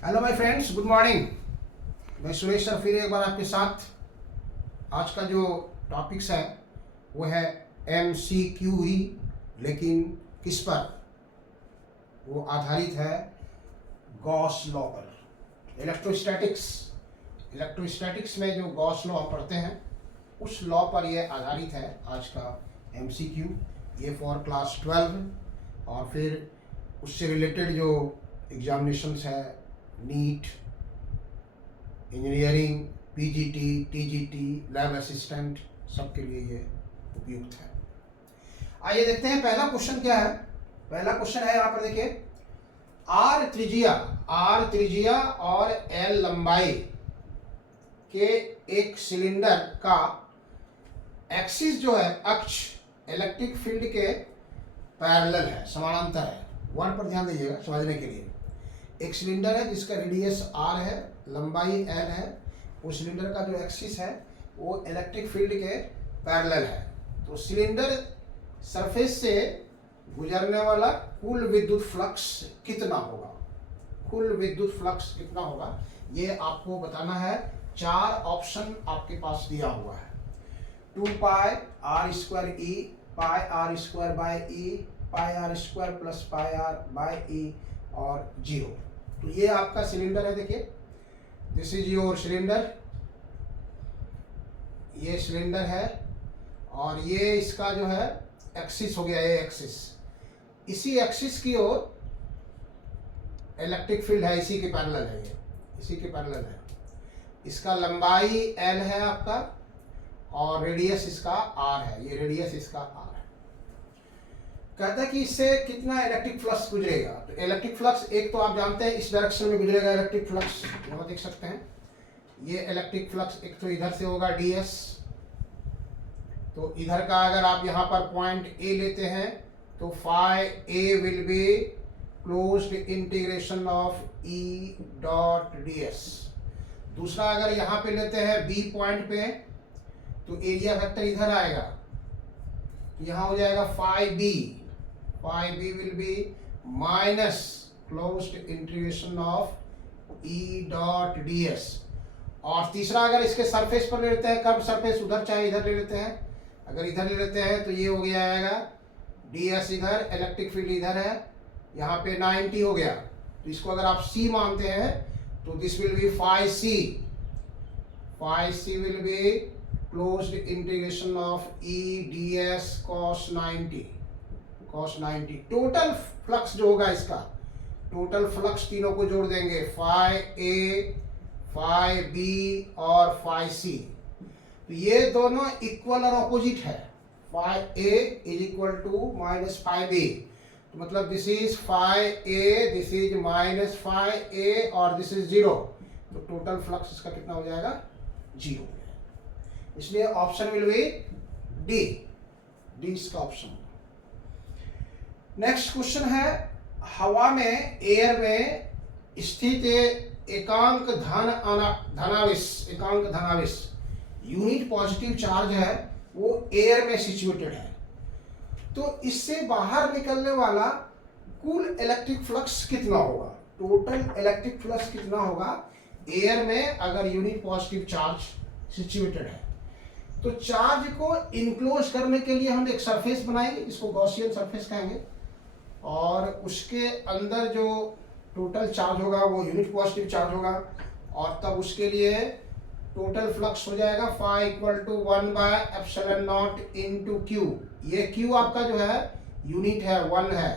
Hello my friends, good morning. मैं Suresh sir फिर एक बार आपके साथ। आज का जो टॉपिक्स है वो है MCQ ही, लेकिन किस पर? वो आधारित है गॉस लॉ पर। इलेक्ट्रोस्टैटिक्स में जो गॉस लॉ पढ़ते हैं उस लॉ पर ये आधारित है आज का MCQ। ये फॉर क्लास 12 और फिर उससे रिलेटेड जो एग्जामिनेशंस है, NEET, engineering, PGT, TGT, lab assistant, सबके लिए ये उपयुक्त है। आइए देखते हैं पहला क्वेश्चन क्या है। पहला क्वेश्चन है, यहाँ पर देखिए, आर त्रिज्या और L लंबाई के एक सिलेंडर का एक्सिस जो है, अक्ष, इलेक्ट्रिक फील्ड के पैरेलल है, समानांतर है। वर्ड पर ध्यान दीजिएगा समझने के लिए। एक सिलेंडर है जिसका रेडियस R है, लंबाई L है। उस सिलेंडर का जो एक्सिस है वो इलेक्ट्रिक फील्ड के पैरेलल है। तो सिलेंडर सरफेस से गुजरने वाला कुल विद्युत फ्लक्स कितना होगा? कुल विद्युत फ्लक्स कितना होगा ये आपको बताना है। 4 ऑप्शन आपके पास दिया हुआ है। 2 पाई R square E, pi R square by E, pi R square plus pi R by E और 0। तो ये आपका सिलेंडर है। देखिए, दिस इज योर सिलेंडर। ये सिलेंडर है और ये इसका जो है एक्सिस हो गया, ये एक्सिस। इसी एक्सिस की ओर इलेक्ट्रिक फील्ड है, इसी के पैरेलल है, ये इसी के पैरेलल है। इसका लंबाई L है आपका और रेडियस इसका R है। ये रेडियस इसका R है। कहता है कि इससे कितना इलेक्ट्रिक फ्लक्स गुजरेगा। तो इलेक्ट्रिक फ्लक्स एक तो आप जानते हैं इस डायरेक्शन में गुजरेगा इलेक्ट्रिक फ्लक्स, यहाँ देख सकते हैं। ये इलेक्ट्रिक फ्लक्स एक तो इधर से होगा DS। तो इधर का अगर आप यहाँ पर पॉइंट A लेते हैं तो phi A will be closed integration of E dot DS। दूसरा अगर यहाँ पे लेते हैं B पॉइंट पे तो एरिया वेक्टर इधर आएगा, तो यहाँ हो जाएगा phi B will be minus closed integration of E dot DS। और तीसरा अगर इसके सरफेस पर ले लेते हैं, कर्व सरफेस, उधर चाहे इधर ले लेते हैं, अगर इधर ले लेते हैं तो ये हो गया आएगा DS इधर, इलेक्ट्रिक फील्ड इधर है, यहाँ पे 90 हो गया। तो इसको अगर आप C मानते हैं तो this will be phi C will be closed integration of E DS cos 90। Total flux जो होगा इसका, टोटल फ्लक्स तीनों को जोड़ देंगे, फाई A, फाई B और फाई C। तो ये दोनों इक्वल और ऑपोजिट है। Phi A is equal to minus phi B। तो मतलब this is phi A, this is minus phi A और दिस इज 0। तो टोटल फ्लक्स इसका कितना हो जाएगा? 0। इसलिए ऑप्शन विल बी डी इसका ऑप्शन। नेक्स्ट क्वेश्चन है, हवा में, एयर में स्थित एकांक धनावेश यूनिट पॉजिटिव चार्ज है, वो एयर में सिचुएटेड है। तो इससे बाहर निकलने वाला कुल इलेक्ट्रिक फ्लक्स कितना होगा? टोटल इलेक्ट्रिक फ्लक्स कितना होगा एयर में अगर यूनिट पॉजिटिव चार्ज सिचुएटेड है? तो चार्ज को इनक्लोज करने के लिए हम एक सरफेस बनाएंगे जिसको गॉसियन सरफेस कहेंगे, और उसके अंदर जो टोटल चार्ज होगा वो यूनिट पॉजिटिव चार्ज होगा, और तब उसके लिए टोटल फ्लक्स हो जाएगा phi equal to 1 by epsilon not into Q। ये Q आपका जो है यूनिट है, 1 है,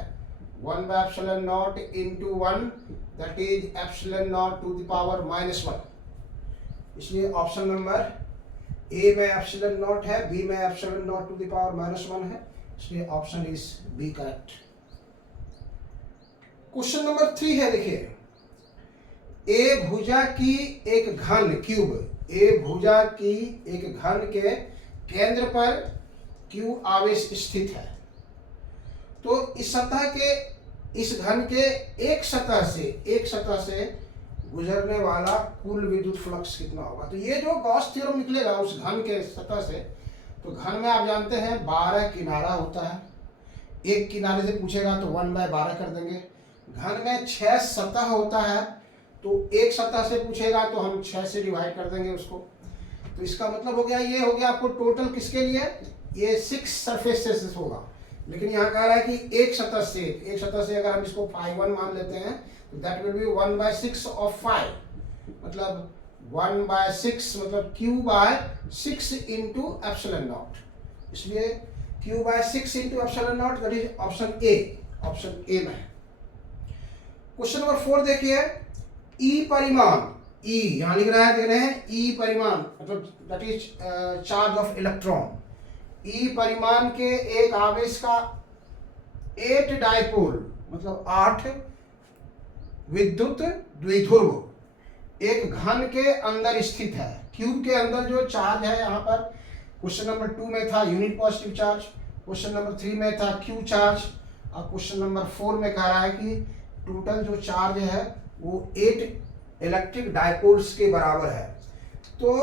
1 by epsilon not into 1, that is epsilon not to the power -1। इसलिए ऑप्शन नंबर A में एप्सिलॉन नॉट है, B में epsilon not to the power -1 है, इसलिए option is B correct. Question number 3 है, देखिए, A भुजा की एक घन क्यूब, A भुजा की एक घन के केंद्र पर Q आवेश स्थित है। तो इस सतह के, इस घन के एक सतह से गुजरने वाला कुल विद्युत फ्लक्स कितना होगा? तो ये जो गॉस थ्योरम निकलेगा उस घन के सतह से, तो घन में आप जानते हैं 12 किनारा होता है। एक किनारे से पूछेगा तो 1/12 कर देंगे। घन में 6 सतह होता है, तो एक सतह से पूछेगा तो हम 6 से डिवाइड कर देंगे उसको। तो इसका मतलब हो गया, ये हो गया आपको टोटल किसके लिए, ये 6 सरफेसेस होगा। लेकिन यहाँ कह रहा है कि एक सतह से अगर हम इसको phi1 मान लेते हैं तो that will B 1/6 of phi, मतलब 1/6 मतलब q/6 इंटू एप्सिलॉन नॉट। इसलिए q/6 into epsilon not, that is option A में है। क्वेश्चन नंबर 4 देखिए, ई परिमाण, ई यहां लिख रहा है, देख रहे हैं, ई परिमाण मतलब that is charge of electron. E परिमाण के एक आवेश का 8 डाइपोल मतलब 8 विद्युत द्विध्रुव एक घन के अंदर स्थित है। क्यूब के अंदर जो चार्ज है, यहाँ पर क्वेश्चन नंबर 2 में था unit positive charge, question number 3 में था क्यू चार्ज, और क्वेश्चन नंबर 4 में कह रहा है कि टोटल जो चार्ज है वो 8 इलेक्ट्रिक डाइपोल्स के बराबर है। तो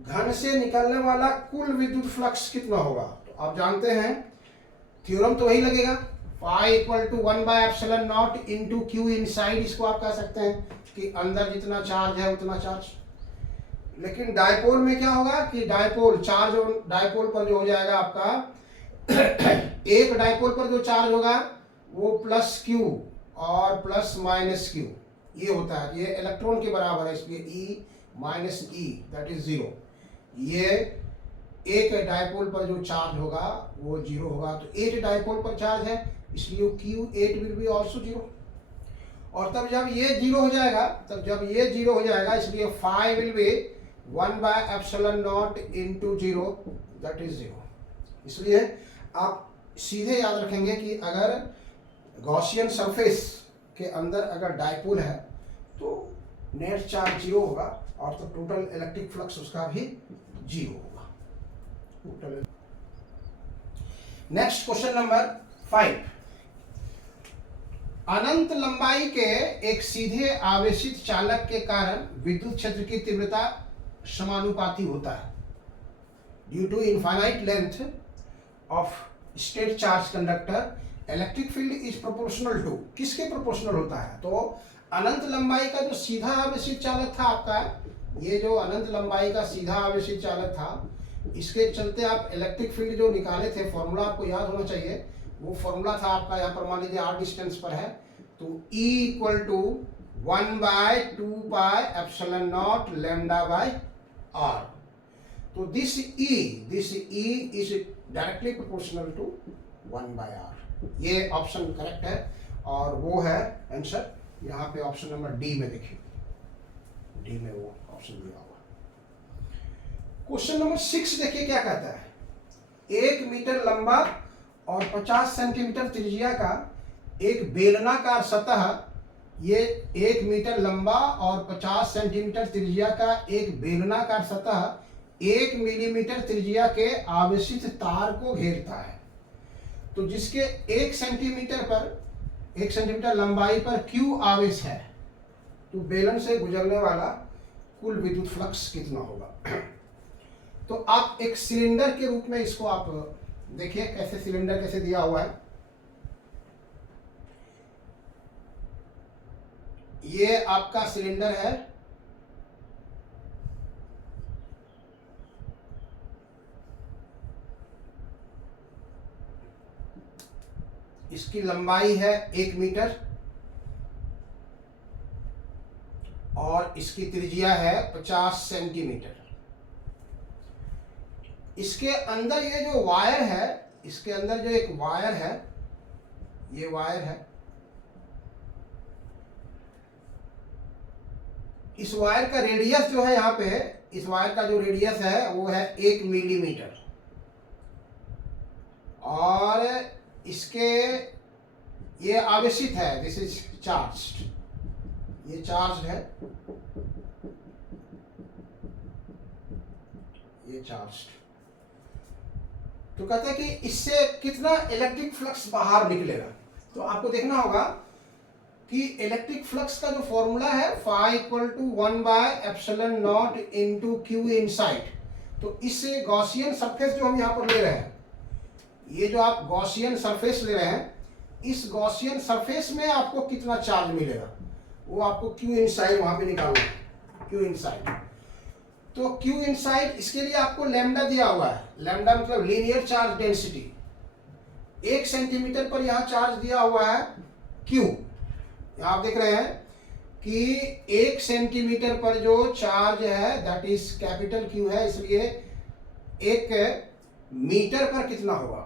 घन से निकलने वाला कुल विद्युत फ्लक्स कितना होगा, तो आप जानते हैं थ्योरम तो वही लगेगा, phi equal to 1/ε0 into q inside. इसको आप कह सकते हैं कि अंदर जितना चार्ज है उतना चार्ज। लेकिन डाइपोल में क्या होगा कि डाइपोल चार्ज, डाइपोल पर जो हो जाएगा आपका एक डाइपोल पर जो चार्ज होगा वो प्लस क्यू और प्लस माइनस क्यू ये होता है, ये इलेक्ट्रॉन के बराबर है, इसलिए E minus E that is 0। ये एक डाइपोल पर जो चार्ज होगा वो 0 होगा। तो 8 डाइपोल पर चार्ज है, इसलिए Q8 विल बी ऑल्सो 0। और तब जब ये 0 हो जाएगा, इसलिए phi will be 1/ε0 into 0 that is 0। इसलिए आप सीधे याद रखेंगे कि अगर गॉसियन सरफेस के अंदर अगर डाइपोल है तो नेट चार्ज 0 होगा और तो टोटल इलेक्ट्रिक फ्लक्स उसका भी 0 होगा। नेक्स्ट क्वेश्चन नंबर 5, अनंत लंबाई के एक सीधे आवेशित चालक के कारण विद्युत क्षेत्र की तीव्रता समानुपाती होता है। Due to infinite length of straight charge conductor electric field is proportional to, किसके प्रोपोर्शनल होता है, तो अनंत लंबाई का जो सीधा आवेशित चालक था आपका, ये जो अनंत लंबाई का सीधा आवेशित चालक था, इसके चलते आप इलेक्ट्रिक फील्ड जो निकाले थे, फॉर्मूला आपको याद होना चाहिए। वो फॉर्मूला था आपका, यहाँ पर मान लीजिए r डिस्टेंस पर है तो E इक्वल टू 1/2πε0 λ/r। तो this E is directly proportional to 1/r। ये ऑप्शन करेक्ट है और वो है आंसर यहाँ पे ऑप्शन नंबर डी में। देखिए डी में वो ऑप्शन दिया हुआ। क्वेश्चन नंबर 6 देखिए क्या कहता है, 1 मीटर लंबा और 50 सेंटीमीटर त्रिज्या का एक बेलनाकार सतह, ये 1 मीटर लंबा और 50 सेंटीमीटर त्रिज्या का एक बेलनाकार सतह 1 मिलीमीटर त्रिज्या के आवेशित तार को घेरता है। तो जिसके 1 सेंटीमीटर लंबाई पर Q आवेश है, तो बेलन से गुजरने वाला कुल विद्युत फ्लक्स कितना होगा। तो आप एक सिलेंडर के रूप में इसको आप देखिए कैसे सिलेंडर कैसे दिया हुआ है। ये आपका सिलेंडर है, इसकी लंबाई है 1 मीटर और इसकी त्रिज्या है 50 सेंटीमीटर। इसके अंदर ये जो वायर है, इसके अंदर जो एक वायर है, ये वायर है, इस वायर का रेडियस जो है यहाँ पे, इस वायर का जो रेडियस है वो है 1 मिलीमीटर और इसके ये आवेशित है, दिस इज चार्ज्ड, ये चार्ज है, ये चार्ज्ड। तो कहते हैं कि इससे कितना इलेक्ट्रिक फ्लक्स बाहर निकलेगा। तो आपको देखना होगा कि इलेक्ट्रिक फ्लक्स का जो फॉर्मूला है phi equal to 1/ε0 into q inside. तो इससे गॉसियन सरफेस जो हम यहाँ पर ले रहे हैं, ये जो आप गॉसियन सरफेस ले रहे हैं, इस गॉसियन सरफेस में आपको कितना चार्ज मिलेगा। वो आपको क्यू इनसाइड वहां पे निकालना है, क्यू इनसाइड। तो क्यू इनसाइड, इसके लिए आपको लैम्डा दिया हुआ है। लैम्डा मतलब लीनियर चार्ज डेंसिटी। 1 सेंटीमीटर पर यहाँ चार्ज दिया हुआ है क्यू। यहाँ आप देख रहे हैं कि 1 सेंटीमीटर पर जो चार्ज है दैट इज कैपिटल क्यू है, इसलिए 1 मीटर पर कितना होगा,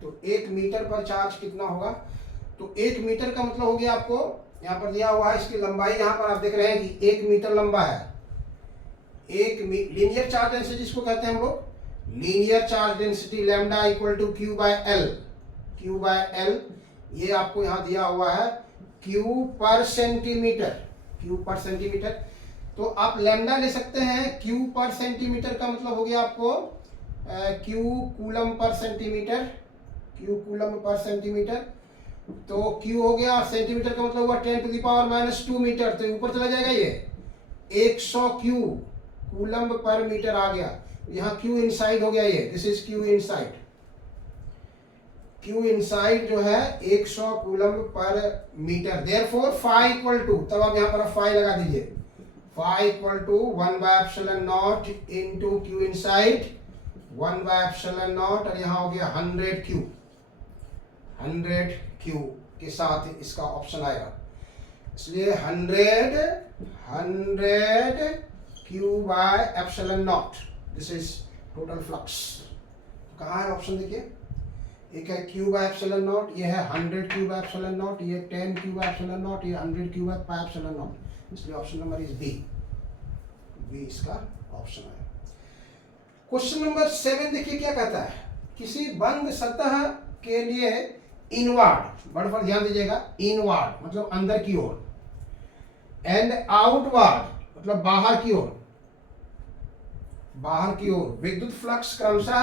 तो 1 मीटर पर चार्ज कितना होगा, तो 1 मीटर का मतलब हो गया आपको यहाँ पर दिया हुआ है, इसकी लंबाई यहाँ पर आप देख रहे हैं कि 1 मीटर लंबा है। लीनियर चार्ज डेंसिटी जिसको कहते हैं हम लोग, linear charge density lambda equal to Q by L. Q by L ये आपको यहाँ दिया हुआ है क्यू पर सेंटीमीटर, क्यू पर सेंटीमीटर। तो आप लैम्डा ले सकते हैं, क्यू पर सेंटीमीटर का मतलब हो गया आपको क्यू कूलम पर सेंटीमीटर, क्यू कूलम पर सेंटीमीटर। तो क्यू हो गया, सेंटीमीटर का मतलब हुआ 10⁻⁻² मीटर, तो ऊपर चला जाएगा ये 100 क्यू कूलम पर मीटर आ गया। यहाँ क्यू इनसाइड हो गया, ये this is q inside. Q inside जो है 100 coulomb per metre. Therefore phi equal to, तब आप यहाँ पर फाई लगा दीजिए, phi equal to 1/ε0 into q inside 1/ε0, और यहाँ हो गया 100 क्यू, 100 क्यू के साथ इसका ऑप्शन आएगा। इसलिए 100 q by ε0, this is total flux. कहाँ है ऑप्शन, देखिए एक है क्यू बाय ε0, ये है 100 क्यू बाय ε0, ये 10 क्यू बाय ε0, ये 100 क्यू बाय ε0। इसलिए option number is B, B इसका ऑप्शन है। क्वेश्चन नंबर 7 देखिए क्या कहता है, किसी बंद सतह के लिए इनवर्ड, वर्ड पर ध्यान दीजिएगा, इनवर्ड मतलब अंदर की ओर, एंड आउटवर्ड मतलब बाहर की ओर, बाहर की ओर विद्युत फ्लक्स क्रमशः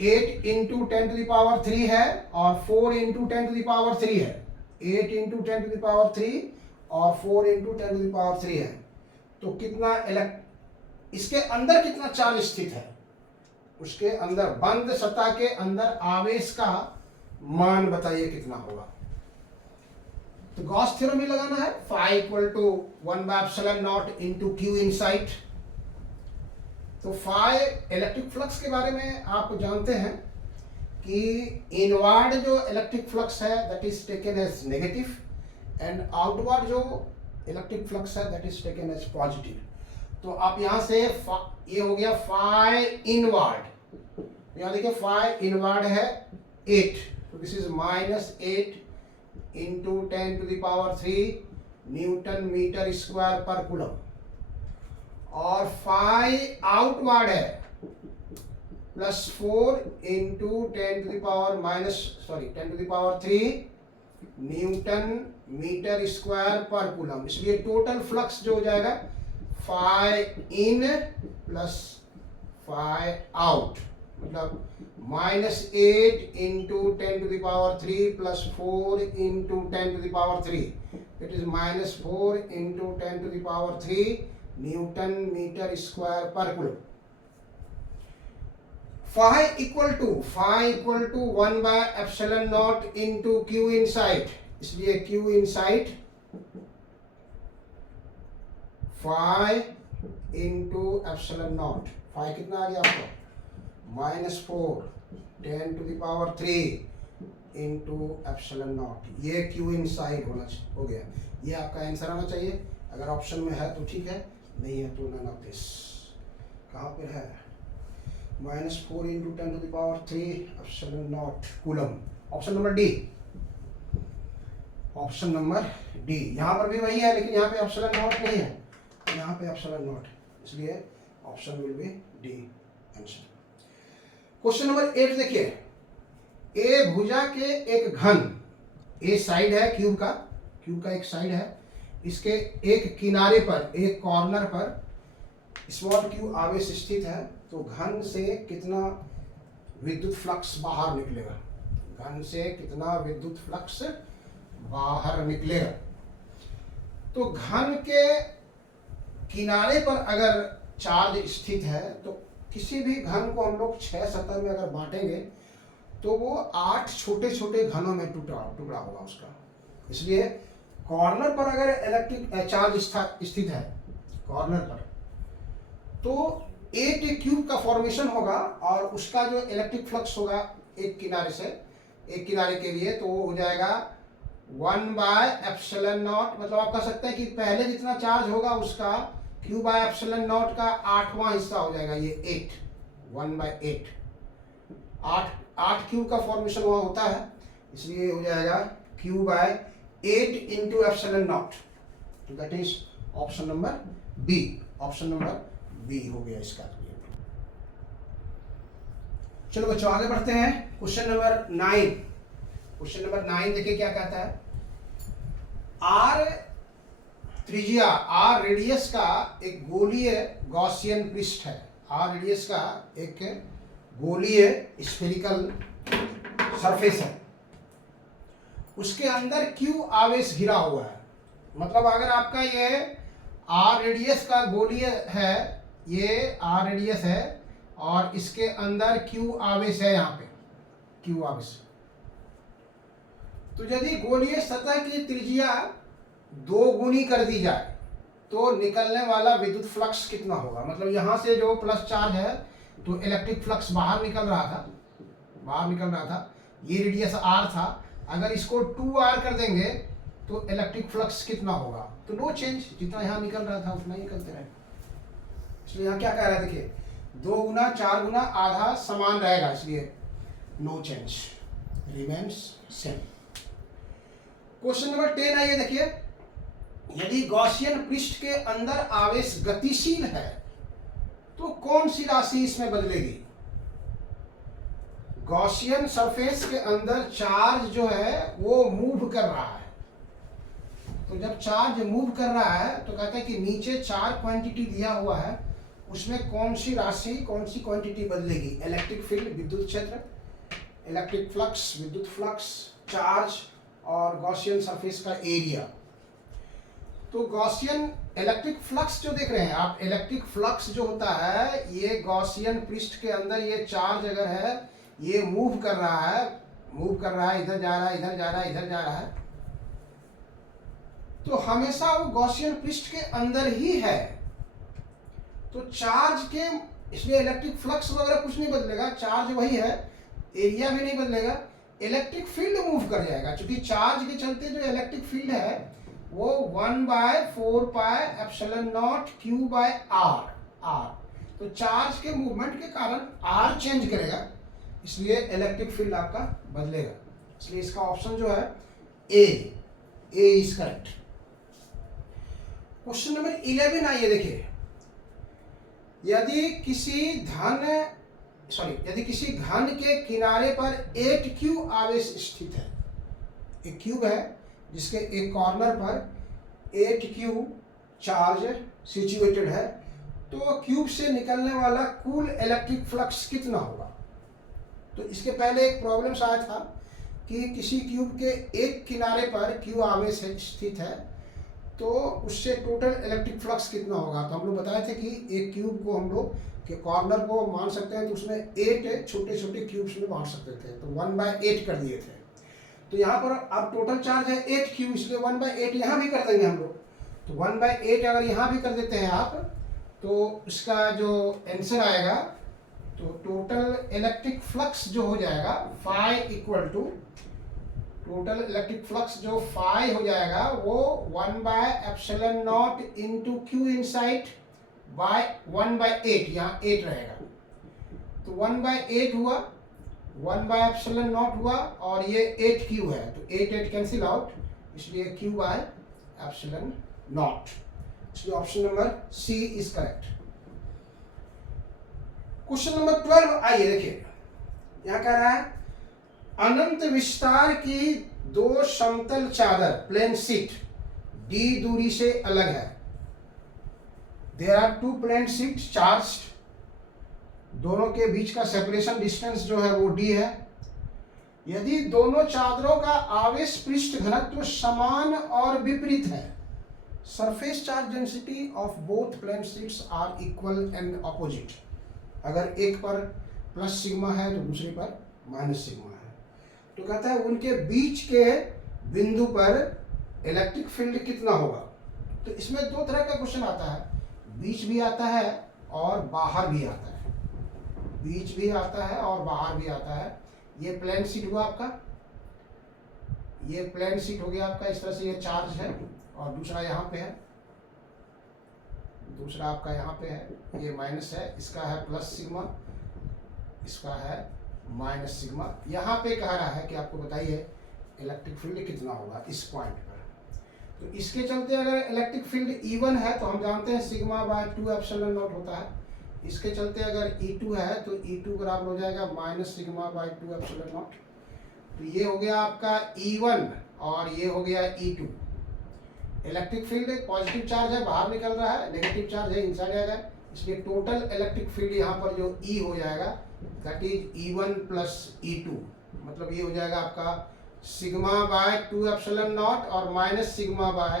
8 × 10⁻³ है और 4 × 10⁻³ है। 8 × 10⁻³ और 4 × 10⁻³ है। तो कितना इसके अंदर कितना चार्ज स्थित है, उसके अंदर बंद सतह के अंदर आवेश का मान बताइए कितना होगा। तो गॉस थ्योरम ही लगाना है, phi equal to 1/ε0 into q inside. तो फाई इलेक्ट्रिक फ्लक्स के बारे में आप जानते हैं कि इनवर्ड जो इलेक्ट्रिक फ्लक्स है that is taken as negative, and outward जो इलेक्ट्रिक फ्लक्स है that is taken as positive. तो आप यहां से ये हो गया फाई इनवर्ड, यहां देखिए फाई इनवर्ड है 8, तो this is -8 into 10⁻³ newton metre square per coulomb. और फाई आउटवर्ड है +4 into 10⁻³ newton metre square per coulomb. इसलिए टोटल फ्लक्स जो हो जाएगा phi in plus phi out, मतलब -8 into 10⁻³ plus 4 into 10⁻³, it is -4 into 10⁻³ newton metre square per coulomb. Phi equal to 1/ε0 into q inside, इसलिए q inside phi into ε0। Phi कितना आ गया आपको, -4 10⁻³ into ε0, ये क्यू इनसाइड हो गया। ये आपका आंसर आना चाहिए, अगर ऑप्शन में है तो ठीक है, नहीं है तो नन ऑफ दिस। कहाँ पर है, -4 into 10⁻³ ε0 coulomb. Option number D, option number D. यहाँ पर भी वही है लेकिन यहाँ पे ε0 नहीं है, यहाँ पे ε0, इसलिए option will be D answer. Question number 8 देखिए, ए भुजा के एक घन, ए साइड है क्यूब का एक साइड है, इसके एक किनारे पर, एक कॉर्नर पर स्मॉल क्यू आवेश स्थित है। तो घन से कितना विद्युत फ्लक्स बाहर निकलेगा, घन से कितना विद्युत फ्लक्स बाहर निकलेगा। तो घन के किनारे पर अगर चार्ज स्थित है तो किसी भी घन को हम लोग 6 सतह में अगर बांटेंगे तो वो 8 छोटे छोटे घनों में टुकड़ा होगा उसका। इसलिए कॉर्नर पर अगर इलेक्ट्रिक चार्ज स्थित है कॉर्नर पर, तो 8 क्यूब का फॉर्मेशन होगा और उसका जो इलेक्ट्रिक फ्लक्स होगा एक किनारे से एक किनारे के लिए, तो वो हो जाएगा 1/ε0। मतलब आप कह सकते हैं कि पहले जितना चार्ज होगा उसका Q/ε0 का 8वां हिस्सा हो जाएगा ये 8, 1/8। 8 क्यूब का फॉर्मेशन वहाँ होता है, इसलिए हो जाएगा Q/8 इंटू ε0। तो that is option number B. Option number B हो गया इसका। चलो बच्चों आगे बढ़ते हैं। Question number 9। क्वेश्चन नंबर 9 देखिए क्या कहता है। आर त्रिज्या, आर रेडियस का एक गोलीय गॉसियन पृष्ठ है। आर रेडियस का एक गोलीय स्फेरिकल सरफेस है, उसके अंदर क्यू आवेश घिरा हुआ है। मतलब अगर आपका ये आर रेडियस का गोलीय है, ये आर रेडियस है और इसके अंदर क्यू आवेश है, यहाँ पे क्यू आवेश। तो यदि गोलीय सतह की त्रिज्या 2 गुनी कर दी जाए तो निकलने वाला विद्युत फ्लक्स कितना होगा। मतलब यहाँ से जो प्लस चार्ज है तो इलेक्ट्रिक फ्लक्स बाहर निकल रहा था, ये रेडियस आर था। अगर इसको 2r कर देंगे तो इलेक्ट्रिक फ्लक्स कितना होगा। तो नो चेंज, जितना यहाँ निकल रहा था उतना ही निकलते रहे। इसलिए यहाँ क्या कह रहा है, देखिए 2 गुना 4 गुना आधा समान रहेगा, इसलिए no change, remains same. Question number 10 आइए देखिए। यदि गॉसियन पृष्ठ के अंदर आवेश गतिशील है तो कौन सी राशि इसमें बदलेगी। गॉसियन सरफेस के अंदर चार्ज जो है वो मूव कर रहा है, तो जब चार्ज मूव कर रहा है तो कहते हैं कि नीचे 4 क्वांटिटी दिया हुआ है, उसमें कौन सी राशि कौन सी क्वांटिटी बदलेगी। इलेक्ट्रिक फील्ड विद्युत क्षेत्र, इलेक्ट्रिक फ्लक्स विद्युत फ्लक्स, चार्ज और गॉसियन सरफेस का एरिया। तो गॉसियन इलेक्ट्रिक फ्लक्स जो देख रहे हैं आप, इलेक्ट्रिक फ्लक्स जो होता है ये गॉसियन पृष्ठ के अंदर ये चार्ज अगर है ये मूव कर रहा है, इधर जा रहा है, इधर जा रहा है, इधर जा रहा है, तो हमेशा वो गॉसियन पृष्ठ के अंदर ही है। तो चार्ज के, इसलिए इलेक्ट्रिक फ्लक्स वगैरह कुछ नहीं बदलेगा, चार्ज वही है, एरिया भी नहीं बदलेगा, इलेक्ट्रिक फील्ड मूव कर जाएगा। क्योंकि चार्ज के चलते जो इलेक्ट्रिक फील्ड है वो 1/4πε0 Q/r। तो चार्ज के मूवमेंट के कारण r चेंज करेगा, इसलिए इलेक्ट्रिक फील्ड आपका बदलेगा। इसलिए इसका ऑप्शन जो है ए इज करेक्ट। क्वेश्चन नंबर 11 आइए देखिए। यदि किसी घन के किनारे पर 8 क्यू आवेश स्थित है, एक क्यूब है जिसके एक कॉर्नर पर 8 क्यू चार्ज सिचुएटेड है, तो क्यूब से निकलने वाला कुल इलेक्ट्रिक फ्लक्स कितना होगा। तो इसके पहले एक प्रॉब्लम आया था कि किसी क्यूब के एक किनारे पर क्यू आवेश स्थित है, तो उससे टोटल इलेक्ट्रिक फ्लक्स कितना होगा। तो हम लोग बताए थे कि एक क्यूब को हम लोग के कॉर्नर को मान सकते हैं, तो उसमें 8 छोटे छोटे क्यूब्स में बांट सकते थे, तो 1/8 कर दिए थे। तो यहाँ पर अब टोटल चार्ज है 8 क्यू, इसलिए 1/8 यहाँ भी कर देंगे हम लोग। तो 1/8 अगर यहाँ भी कर देते हैं आप, तो इसका जो आंसर आएगा, तो टोटल इलेक्ट्रिक फ्लक्स जो हो जाएगा phi equal to, total electric flux जो फाई हो जाएगा वो 1/ε0 इंटू क्यू इनसाइड बाय 1/8, यहाँ 8 रहेगा, तो 1/8 हुआ, 1/ε0 हुआ और ये 8 क्यू है, तो 8 कैंसिल आउट, इसलिए Q/ε0। इसलिए option number C is correct. Question number 12 आइए देखिए। यहाँ कह रहा है अनंत विस्तार की 2 समतल चादर प्लेन शीट d दूरी से अलग है। There are 2 plane sheet charged, दोनों के बीच का सेपरेशन डिस्टेंस जो है वो d है। यदि दोनों चादरों का आवेश पृष्ठ घनत्व समान और विपरीत है, surface charge density of both plane sheets are equal and opposite. अगर एक पर प्लस सिग्मा है तो दूसरे पर माइनस सिग्मा है, तो कहता है उनके बीच के बिंदु पर इलेक्ट्रिक फील्ड कितना होगा। तो इसमें दो तरह का क्वेश्चन आता है, बीच भी आता है और बाहर भी आता है, बीच भी आता है और बाहर भी आता है। ये प्लेन शीट हुआ आपका, ये प्लेन शीट हो गया आपका, इस तरह से ये चार्ज है और दूसरा यहाँ पे है, दूसरा आपका यहाँ पे है, ये माइनस है, इसका है प्लस सिग्मा, इसका है माइनस सिग्मा। यहाँ पे कह रहा है कि आपको बताइए इलेक्ट्रिक फील्ड कितना होगा इस पॉइंट पर। तो इसके चलते अगर इलेक्ट्रिक फील्ड E1 है तो हम जानते हैं सिग्मा बाय 2 एप्सिलॉन नॉट होता है। इसके चलते अगर E2 है तो E2 बराबर हो जाएगा minus sigma bye 2 epsilon naught. तो ये हो गया आपका E1 और ये हो गया E2। Electric field positive charge है बाहर निकल रहा है, नेगेटिव चार्ज है इनसाइड आएगा, इसलिए टोटल इलेक्ट्रिक फील्ड यहाँ पर जो E हो जाएगा that is E1 plus E2, मतलब ये हो जाएगा आपका सिग्मा बाय 2 एप्सिलॉन नॉट और minus sigma bye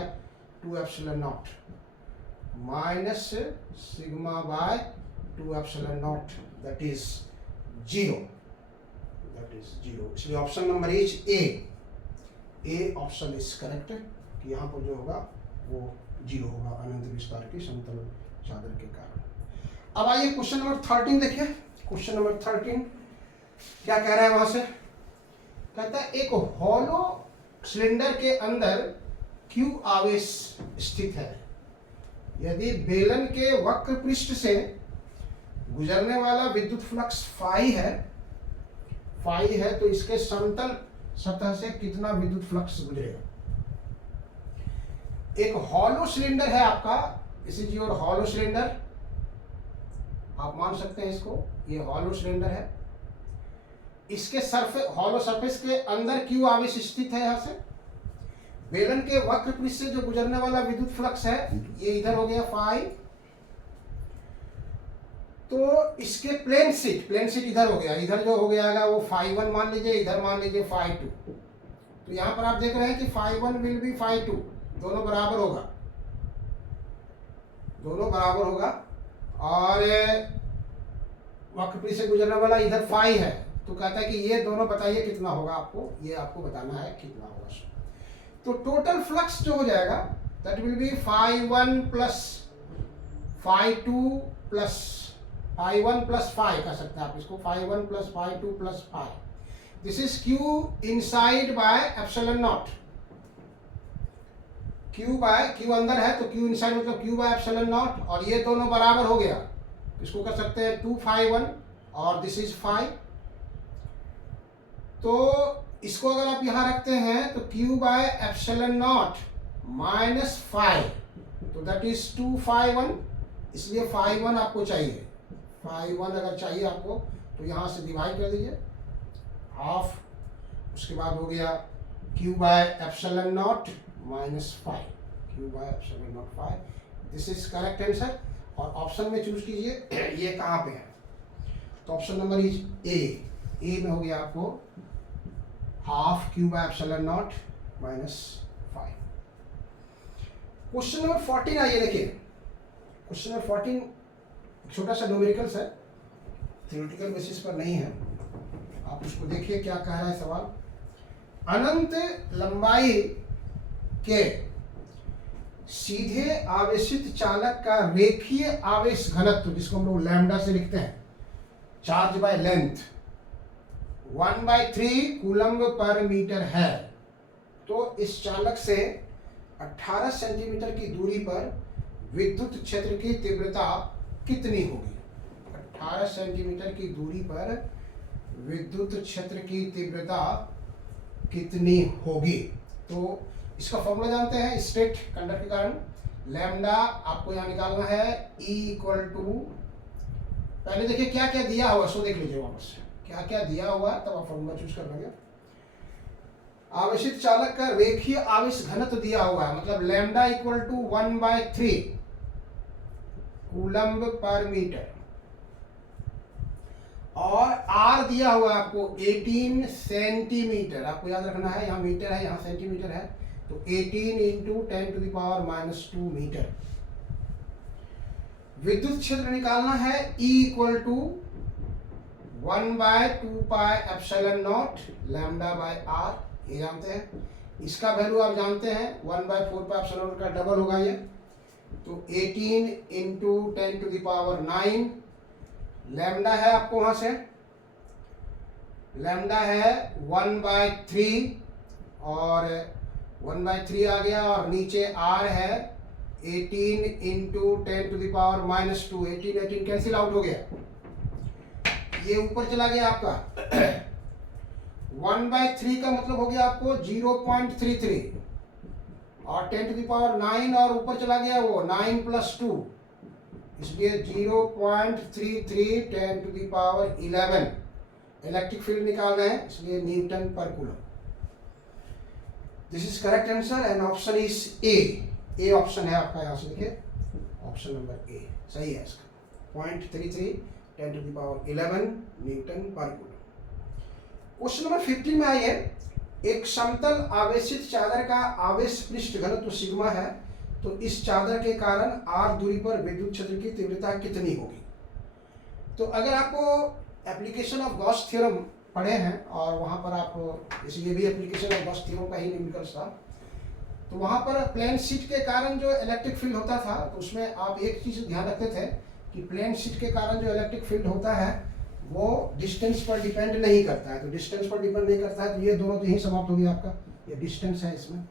2 epsilon not, minus sigma bye 2 epsilon not that is 0, that is 0। इसलिए option number is A option is correct, कि यहाँ पर जो होगा वो 0 होगा अनंत विस्तार की समतल चादर के कारण। अब आइए क्वेश्चन नंबर 13 देखिए। क्वेश्चन नंबर 13 क्या कह रहा है वहां से, कहता है एक हॉलो सिलेंडर के अंदर Q आवेश स्थित है, यदि बेलन के वक्र पृष्ठ से गुजरने वाला विद्युत फ्लक्स फाई है तो इसके समतल सतह से कितना विद्युत फ्लक्स गुजरेगा। एक हॉलो सिलेंडर है आपका, this is your hollow cylinder, आप मान सकते हैं इसको, ये हॉलो सिलेंडर है, इसके हॉलो सरफेस के अंदर Q आवेश स्थित है। यहाँ से बेलन के वक्र पृष्ठ से जो गुजरने वाला विद्युत फ्लक्स है ये इधर हो गया फाई, तो इसके प्लेन शीट इधर हो गया, इधर जो हो गया वो फाई 1 मान लीजिए, इधर मान लीजिए फाई 2। तो यहाँ पर आप देख रहे हैं कि फाई 1 विल बी फाई 2, दोनों बराबर होगा, दोनों बराबर होगा, और वक्र पृष्ठ से गुजरने वाला इधर फाई है, तो कहता है कि ये दोनों बताइए कितना होगा, आपको ये आपको बताना है कितना होगा। तो टोटल फ्लक्स जो हो जाएगा that will be phi 1 plus phi 2 plus phi 1 plus phi कह सकते हैं आप इसको, phi 1 plus phi 2 plus phi, this is Q inside by epsilon not. Q अंदर है तो Q इनसाइड मतलब Q बाय एप्सिलॉन नॉट, और ये दोनों बराबर हो गया, इसको कर सकते हैं 2 फाई 1 और दिस इज फाई। तो इसको अगर आप यहां रखते हैं तो Q by epsilon not minus phi, तो दैट इज 2 फाई 1, इसलिए फाई 1 आपको चाहिए, फाई 1 अगर चाहिए आपको तो यहां से डिवाइड कर दीजिए हाफ, उसके बाद हो गया Q by epsilon not minus phi, Q by epsilon not phi, this is correct answer. और ऑप्शन में चूज कीजिए ये कहाँ पे है, तो ऑप्शन नंबर इज ए में हो गया आपको half Q by epsilon not minus phi. Question number 14 आइए देखिए। क्वेश्चन नंबर 14 छोटा सा न्यूमेरिकल्स है, थ्योरेटिकल बेसिस पर नहीं है, आप उसको देखिए क्या कह रहा है सवाल। अनंत लंबाई के सीधे आवेशित चालक का रेखीय आवेश घनत्व, जिसको हम लोग लैम्डा से लिखते हैं, चार्ज बाय लेंथ 1/3 कूलम्ब पर मीटर है, तो इस चालक से 18 सेंटीमीटर की दूरी पर विद्युत क्षेत्र की तीव्रता कितनी होगी। 18 सेंटीमीटर की दूरी पर विद्युत क्षेत्र की तीव्रता कितनी होगी। तो इसका फॉर्मूला जानते हैं, स्ट्रेट कंडक्टर के कारण लैम्डा आपको यहाँ निकालना है E इक्वल टू, पहले देखिए क्या क्या दिया हुआ, सो देख लीजिए वापस क्या क्या दिया हुआ है, तब आप फॉर्मूला चूज कर लेंगे। आवेशित चालक का रेखीय आवेश घनत्व दिया हुआ है, मतलब लैम्डा इक्वल टू 1/3 कूलम्ब पर मीटर, और R दिया हुआ है आपको 18 सेंटीमीटर, आपको याद रखना है, यहाँ मीटर है यहाँ सेंटीमीटर है, तो 18 इंटू 10⁻⁻² मीटर। विद्युत क्षेत्र निकालना है E equal to 1/2 pi epsilon not lambda by R, ये जानते हैं। इसका वैल्यू आप जानते हैं 1/4 पाई एप्सिलॉन नॉट का डबल होगा ये, तो 18 इंटू 10⁹9 लैम्डा है आपको वहां से, लैम्डा है 1/3 और 1/3 आ गया, और नीचे आर है 18 इंटू 10⁻²। 18 कैंसिल आउट हो गया, ये ऊपर चला गया आपका 1/3 का मतलब हो गया आपको 0.33 और 10⁹9 और ऊपर चला गया वो 9 + 2, इसलिए 0.33 10⁻11 इलेक्ट्रिक फील्ड निकाल रहे हैं, इसलिए न्यूटन पर coulomb. This is correct answer and option is A option है आपका, यहां से देखिए ऑप्शन नंबर ए सही है इसका, 0.33 10⁻11 न्यूटन पर कूलम। क्वेश्चन नंबर 15 में आइए, एक समतल आवेशित चादर का आवेश पृष्ठ घनत्व सिग्मा है, तो इस चादर के कारण r दूरी पर विद्युत क्षेत्र की तीव्रता कितनी होगी। तो अगर आपको एप्लीकेशन ऑफ गॉस थ्योरम पढ़े हैं और वहाँ पर आप ये भी एप्लीकेशन ऑफ गॉस थ्योरम का ही निकल्स था, तो वहाँ पर प्लेन शीट के कारण जो इलेक्ट्रिक फील्ड होता था, तो उसमें आप एक चीज़ ध्यान रखते थे कि प्लेन शीट के कारण जो इलेक्ट्रिक फील्ड होता है वो डिस्टेंस पर डिपेंड नहीं करता है, तो डिस्टेंस पर डिपेंड नहीं करता है, तो ये दोनों तो यही समाप्त हो गया आपका, ये डिस्टेंस है इसमें,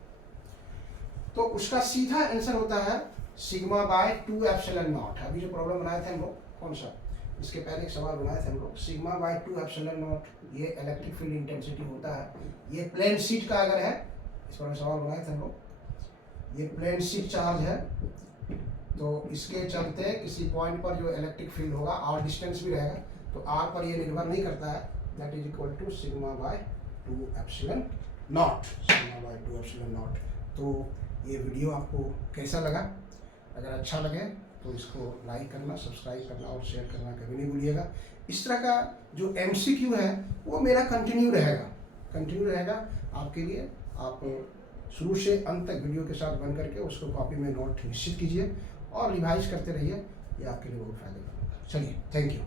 तो उसका सीधा आंसर होता है σ/2 एप्सिलॉन नॉट। अभी जो प्रॉब्लम बनाए थे हम लोग, कौन सा, इसके पहले एक सवाल बनाए थे हम लोग, σ/2 एप्सिलॉन नॉट ये इलेक्ट्रिक फील्ड इंटेंसिटी होता है, ये प्लेन शीट का अगर है, इस पर सवाल बनाए थे हम लोग, ये प्लेन शीट चार्ज है, तो इसके चलते किसी पॉइंट पर जो इलेक्ट्रिक फील्ड होगा और डिस्टेंस भी रहेगा, तो आर पर ये निर्भर नहीं करता है, that is equal to σ/2 epsilon naught, σ/2 epsilon naught. तो ये वीडियो आपको कैसा लगा, अगर अच्छा लगे तो इसको लाइक करना, सब्सक्राइब करना और शेयर करना कभी नहीं भूलिएगा। इस तरह का जो MCQ है वो मेरा कंटिन्यू रहेगा आपके लिए, आप शुरू से अंत तक वीडियो के साथ बन करके उसको कॉपी में नोट निश्चित कीजिए और रिवाइज करते रहिए, ये आपके लिए बहुत फायदेमंद होगा। चलिए, थैंक यू।